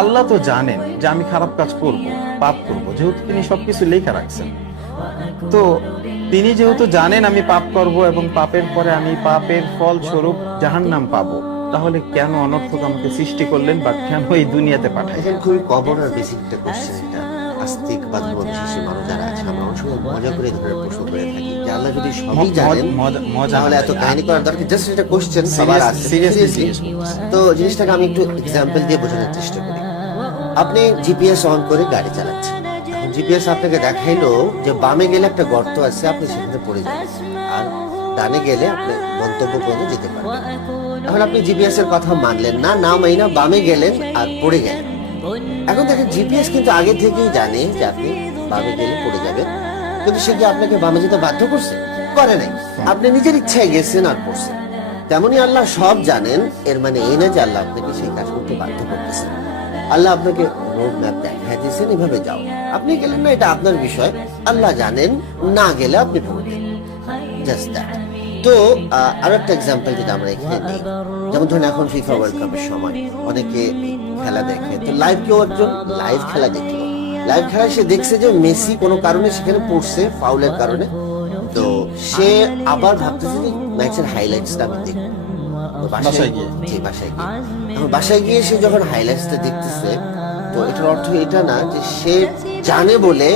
আল্লাহ তো জানেন যে আমি খারাপ কাজ করব, পাপ করব, যেহেতু তিনি সবকিছু লেখা রাখছেন। তো তিনি যেহেতু জানেন আমি পাপ করব এবং পাপের পরে আমি পাপের ফল স্বরূপ জাহান্নাম পাবো, তাহলে কেন অনর্থক আমাকে সৃষ্টি করলেন বা কেন এই দুনিয়াতে পাঠালেন? এখানে খুবই কমন আর বেসিক একটা কোশ্চেন এটা। আস্তিক বা ধর্মবিশ্বাসী মানুষ যারা আছে, আমরা অনেক সময় মজা করে ধরে প্রশ্ন করে থাকি যে আল্লাহ যদি সবই জানেন তাহলে এত কাহিনী করার দরকার। জাস্ট এটা কোশ্চেন সবার আছে সিরিয়াসলি। তো জিনিসটাকে আমি একটু এক্সাম্পল দিয়ে বোঝানোর চেষ্টা করি। আপনি জিপিএস অন করে গাড়ি চালাচ্ছেন, এখন জিপিএস আপনাকে দেখাইলো যে বামে গেলে একটা গর্ত আছে, আপনি সেখানে পড়ে যাবেন, আর ডানে গেলে আপনি গন্তব্য পর্যন্ত যেতে পারবেন। এখন আপনি জিপিএস এর কথা মানলেন না, না মাইনা বামে গেলেন আর পড়ে গেলেন। এখন দেখেন জিপিএস কিন্তু আগে থেকেই জানে যে আপনি বামে গেলে পড়ে যাবেন, কিন্তু সে কি আপনাকে বামে যেতে বাধ্য করছে? করে নাই। আপনি নিজের ইচ্ছায় গেছেন আর পড়ছেন। তেমনি আল্লাহ সব জানেন, এর মানে এই না যে আল্লাহ আপনাকে সেই কাজ করতে বাধ্য করতেছেন। আল্লাহ আপনাকে রোড ম্যাপ দেখাই দিয়েছেন, এভাবে যাও, আপনি গেলেন না, এটা আপনার বিষয়। আল্লাহ জানেন, না গেলে আপনি পড়বেন, জাস্ট দ্যাট। তো আরো একটা এক্সাম্পল যদি আমরা এখানে নিই, যেমন ধরুন এখন ফিফা ওয়ার্ল্ড কাপের সময় অনেকে খেলা দেখে, তো লাইভ কেউ একজন লাইভ খেলা দেখলো, লাইভ খেলায় সে দেখছে যে মেসি কোনো কারণে সেখানে পড়ছে ফাউলের কারণে, তো সে আবার ভাবতেছে যে ম্যাচের হাইলাইটসটা আমি দেখবো। তো বাসায় গিয়ে এখন বাসায় গিয়ে সে যখন হাইলাইটসটা দেখতেছে, তো এটার অর্থ এটা না যে সে জানে বলে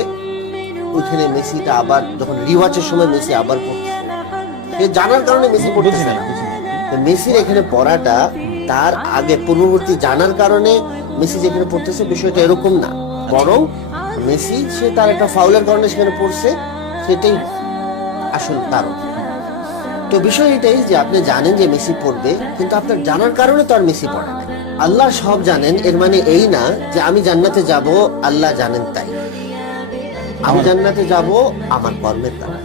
ওইখানে মেসিটা আবার যখন রিওয়াচের সময় মেসি আবার পড়তেছে, সে জানার কারণে মেসি পড়তেছে না। মেসির এখানে পড়াটা তার আগে পূর্ববর্তী জানার কারণে মেসি যেখানে পড়তেছে বিষয়টা এরকম না, বরং মেসি সে তার একটা ফাউলের কারণে সেখানে পড়ছে, সেটাই আসল কারণ। তো বিষয় এটাই যে আপনি জানেন যে মেসি পড়বে, কিন্তু আপনার জানার কারণে তো আর মেসি পড়ে না। আল্লাহ সব জানেন, এর মানে এই না যে আমি জান্নাতে যাব আল্লাহ জানেন তাই। আমি জান্নাতে যাব আমার কর্মের দ্বারা।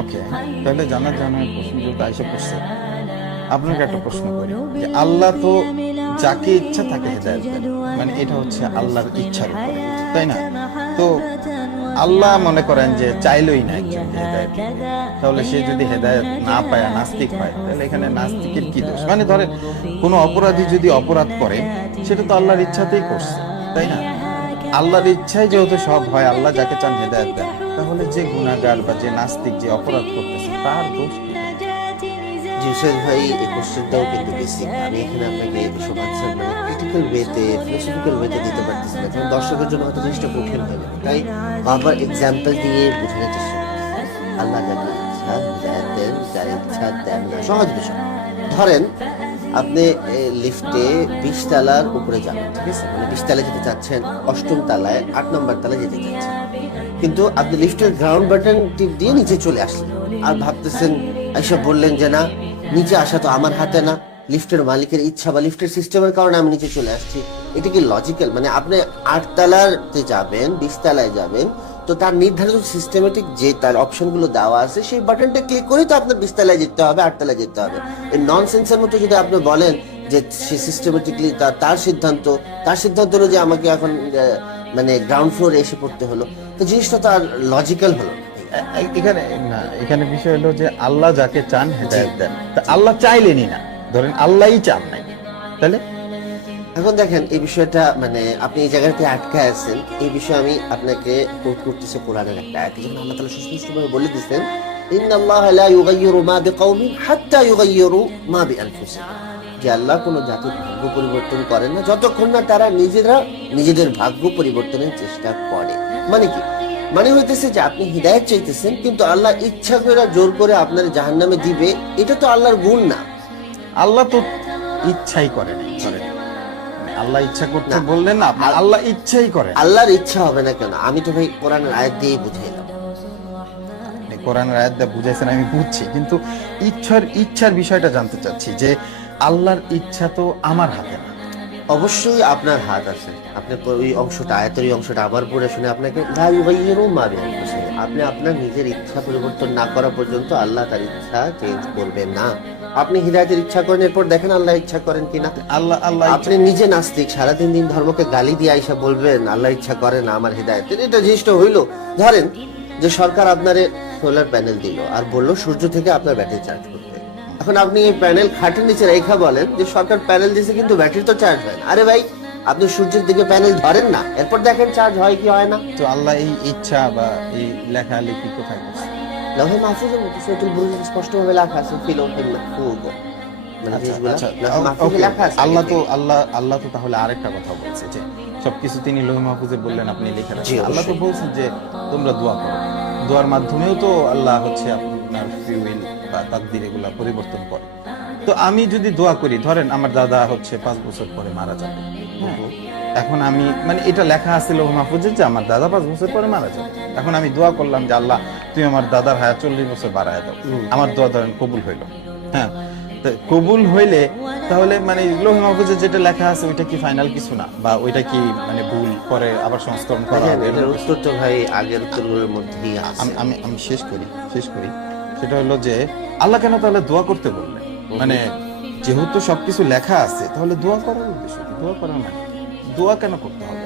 ওকে, তাহলে জানার প্রশ্ন যেহেতু আইসা পড়ছে, আপনাকে একটা প্রশ্ন করি যে আল্লাহ তো যাকে ইচ্ছা তাকে হেদায়েত দেন, মানে এটা হচ্ছে আল্লাহর ইচ্ছার উপরে, তাই না? তো আল্লাহ মনে করেন যে চাইলই না একজন হেদায়েত, তাহলে সে যদি হেদায়েত না পায়, নাস্তিক হয়, তাহলে এখানে নাস্তিকের কি দোষ? মানে ধরেন কোনো অপরাধী যদি অপরাধ করে, সেটা তো আল্লাহর ইচ্ছাতেই করছে, তাই না? আল্লাহর ইচ্ছায় যেহেতু সব হয়, আল্লাহ যাকে চান হেদায়েত দেন, তাহলে যে গুনাহগার বা যে নাস্তিক যে অপরাধ করতেছে তার দোষ কি? জিউসেফ ভাই, এই কোশ্চেনটাও কিন্তু বেসিক। আমি এখানে আপনাকে এসব আনসার মানে ক্রিটিক্যাল ওয়েতে, ফিলোসফিক্যাল ওয়েতে দিতে পারতেছি না, কারণ দর্শকের জন্য হয়তো জিনিসটা কঠিন হয়ে যাবে। তাই বারবার এক্সাম্পল দিয়ে বোঝানোর চেষ্টা করছি। আল্লাহ যাকে ইচ্ছা হেদায়েত দেন, যার ইচ্ছা দেন না। সহজ বিষয়। ধরেন আপনি লিফটে 20 তলার উপরে যাবেন, ঠিক আছে? মানে 20 তলায় যেতে চাচ্ছেন, 8ম তলায় 8 নম্বর তলায় যেতে চাচ্ছেন, কিন্তু আপনি লিফটের গ্রাউন্ড বাটন টিপ দিয়ে নিচে চলে আসলেন, আর ভাবতেছেন, এসব বললেন যে না, নিচে আসা তো আমার হাতে না, লিফটের মালিকের ইচ্ছা বা লিফটের সিস্টেমের কারণে আমি নিচে চলে আসছি। এটা কি লজিক্যাল? মানে আপনি 8 তলাতে যাবেন, 20 তলায় যাবেন, তো তার নির্ধারিত সিস্টেমেটিক যে তার অপশনগুলো দেওয়া আছে, সেই বাটনটা ক্লিক করেই তো আপনার 20 তলায় যেতে হবে, 8 তলায় যেতে হবে। এই ননসেন্সের মতো যদি আপনি বলেন যে সে সিস্টেমেটিকলি তার সিদ্ধান্ত হলো যে আমাকে এখন মানে গ্রাউন্ড ফ্লোরে এসে পড়তে হলো, তো জিনিসটা তো আর লজিক্যাল হলো না। এখানে না, এখানে বিষয় হলো যে আল্লাহ যাকে চান হেদায়েত দেন, তা আল্লাহ চাইলেনই না, ধরেন আল্লাহই চান নাই, তাহলে এখন দেখেন এই বিষয়টা, মানে আপনি এই জায়গাতে আটকে আছেন। এই বিষয়ে আমি আপনাকে কোট করতেছি কোরআনের একটা আয়াত, যেখানে আল্লাহ তাআলা সুস্পষ্টভাবে বলে দিয়েছেন, ইন্নাল্লাহা লা ইউগাইয়িরু মা বিকাওমিন হাত্তা ইউগাইয়িরু মা বিআনফুসিহিম, যে আল্লাহ কোন জাতির ভাগ্য পরিবর্তন করেন না যতক্ষণ না তারা নিজেদের ভাগ্য পরিবর্তনের চেষ্টা করে। মানে কি? মানে হইতেছে যে আপনি হিদায়াত চাইতেছেন, কিন্তু আল্লাহ ইচ্ছা করে জোর করে আপনার জাহান্নামে দিবে, এটা তো আল্লাহর গুণ না। আল্লাহ তো ইচ্ছাই করে না, আল্লাহ ইচ্ছা করতে বললেন না, আল্লাহ ইচ্ছাই করে। আল্লাহর ইচ্ছা হবে না কেন? আমি তো ভাই কোরআনের আয়াত দিয়ে বুঝাইলাম। কোরআনের আয়াত দিয়ে বুঝাইছেন আমি বুঝছি, কিন্তু ইচ্ছার বিষয়টা জানতে চাচ্ছি যে আল্লাহর ইচ্ছা তো আমার হাতে না। অবশ্যই আপনার হাত আছে। আপনি ওই অংশটা, আয়াতের ওই অংশটা আবার পড়ে শুনে আপনাকে লা ইউগাইয়িরু মা বিআনফুসিহিম, আপনি আপনার নিজের ইচ্ছা পরিবর্তন না করা পর্যন্ত আল্লাহ তার ইচ্ছা চেঞ্জ করবে না। আপনি হিদায়াতের ইচ্ছা করেন, এরপর দেখেন আল্লাহ ইচ্ছা করেন কিনা। আল্লাহ আপনি নিজে নাস্তিক, সারাদিন দিন ধর্মকে গালি দিয়ে আইসা বলবেন আল্লাহ ইচ্ছা করে না আমার হিদায়াত, এটা জিনিসটা হইলো। ধরেন যে সরকার আপনারে সোলার প্যানেল দিল আর বললো সূর্য থেকে আপনার ব্যাটারি চার্জ করতে। এখন আপনি এই প্যানেল খাটের নিচে রেখা বলেন যে সরকার প্যানেল দিয়েছে কিন্তু ব্যাটারি তো চার্জ হয় না। আরে ভাই, আপনি সূর্যের দিকে প্যানেল ধরেন না, এরপর দেখেন চার্জ হয় কি হয় না। তো আল্লাহ এই ইচ্ছা বা এই লেখালেখি কোথায় করছে? লৌহে মাহফুজের মধ্যে সূরাতুল বুরুজে স্পষ্টভাবে লেখা আছে ফি লাউহিল মাহফুজ, মানে জিনিসগুলো লৌহে মাহফুজে লেখা আছে। আল্লাহ তো তাহলে আরেকটা কথা বলছে যে সবকিছু তিনি লৌহে মাহফুজে বললেন আপনি লিখে রাখেন। জি, অবশ্যই। আল্লাহ তো বলছেন যে তোমরা দোয়া করো, দোয়ার মাধ্যমেও তো আল্লাহ হচ্ছে আপনার ফ্রি উইল বা তাকদীর এগুলা পরিবর্তন করে। তো আমি যদি দোয়া করি, ধরেন আমার দাদা হচ্ছে 5 বছর পরে মারা যাবে, হ্যাঁ, এখন আমি মানে এটা লেখা আছে লৌহ মাহফুজে যে আমার দাদা 5 বছর পরে মারা যাবে, এখন আমি দোয়া করলাম যে আল্লাহ তুমি আমার দাদার হায়াত 40 বছর বাড়ায় দাও, আমার দোয়া ধরেন কবুল হইলো, হ্যাঁ, তো কবুল হইলে তাহলে মানে লৌহ মাহফুজে যেটা লেখা আছে ওইটা কি ফাইনাল কিছু না, বা ওইটা কি মানে ভুল পরে আবার সংস্করণ করা হবে? এটার উত্তর তো ভাই আগের উত্তরগুলোর মধ্যেই আছে। আমি শেষ করি সেটা হলো যে আল্লাহ কেন তাহলে দোয়া করতে বললেন? মানে যেহেতু সবকিছু লেখা আছে তাহলে দোয়া করার উদ্দেশ্য কি? দোয়া করার মানে দোয়া কেন করতে হবে?